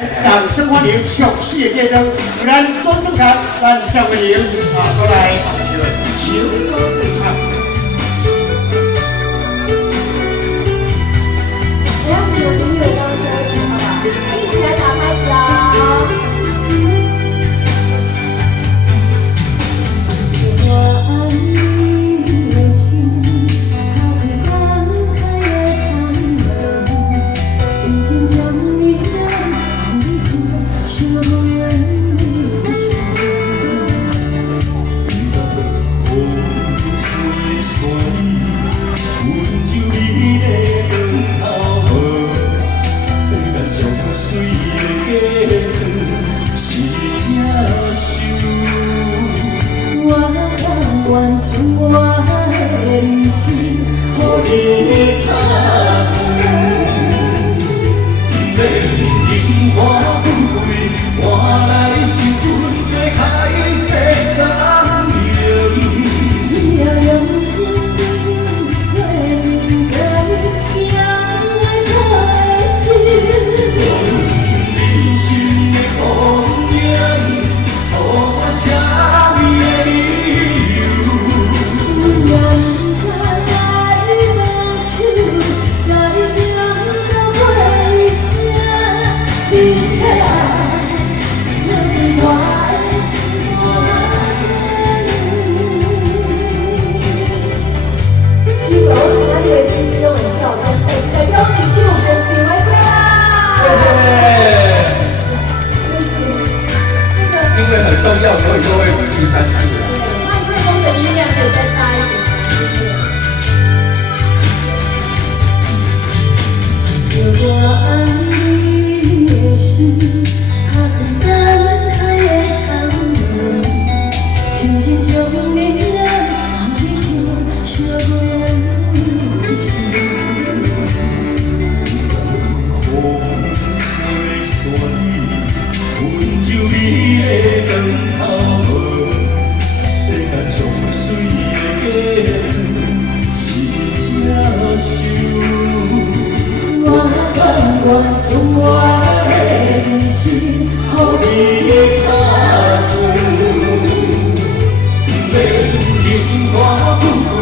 掌声欢迎小事业变身，咱庄正堂咱夏慧玲过来弹起了情歌对唱。两起的音乐当中在一起，好吧？一起来打拍子啊！我爱你的心，它比观海也寒冷，天天将你的每天写入人的心。风吹吹，温柔你的长头发，世间上水的假装是这首。我完成我的人生，予你打算。免因我富贵，换来是阮做海誓山盟。只要用心做人间，让爱开心。人生的风景，予我啥物的理由？让我来把手，来让到回声，你的爱，对我的心我以为我听到你的声音都会跳，真的是代表起秀跟品味对啦！谢谢。因为很重要，所以就会第三次。麦克风的音量可以再大一点，谢谢。如果爱你的心，它比观海也寒冷，天天将你的每天写入人的心。风吹吹，温柔你的长头发，世间上水的假装是这首。我完成我的人生，予你打算。免因我富贵，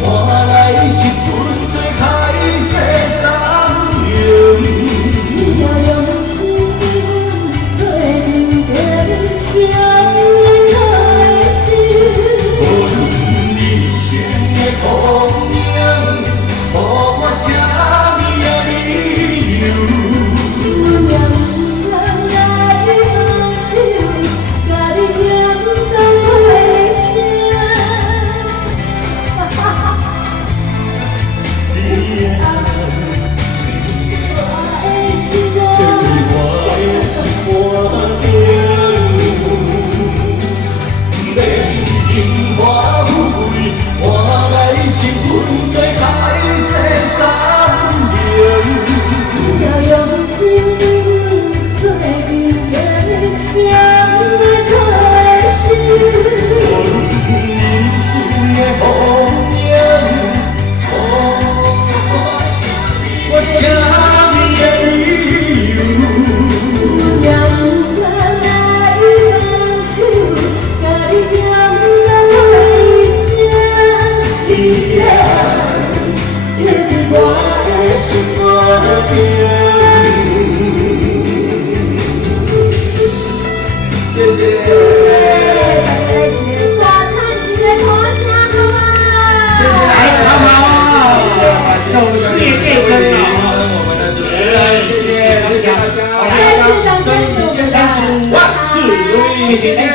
换来是阮做海誓山盟。只要用心做人间，让爱开心。无论人生的风景，予我啥物的理由？让人来把手，甲你牵到回声。哈哈哈！你的爱，我的心对我的心肝顶。免因我富贵，换来是阮做海誓山盟。只要用心做人间，让爱开心。无论人生的风景，我啥物的理由？让我来把手，甲你牵到回声。你的爱，贴伫我的心肝顶。谢谢。来一个大弹一个拖下好啊！来，好好，手势也变身了啊！我们的主持谢人，谢大家，再次掌声给我们的万事如意，谢谢。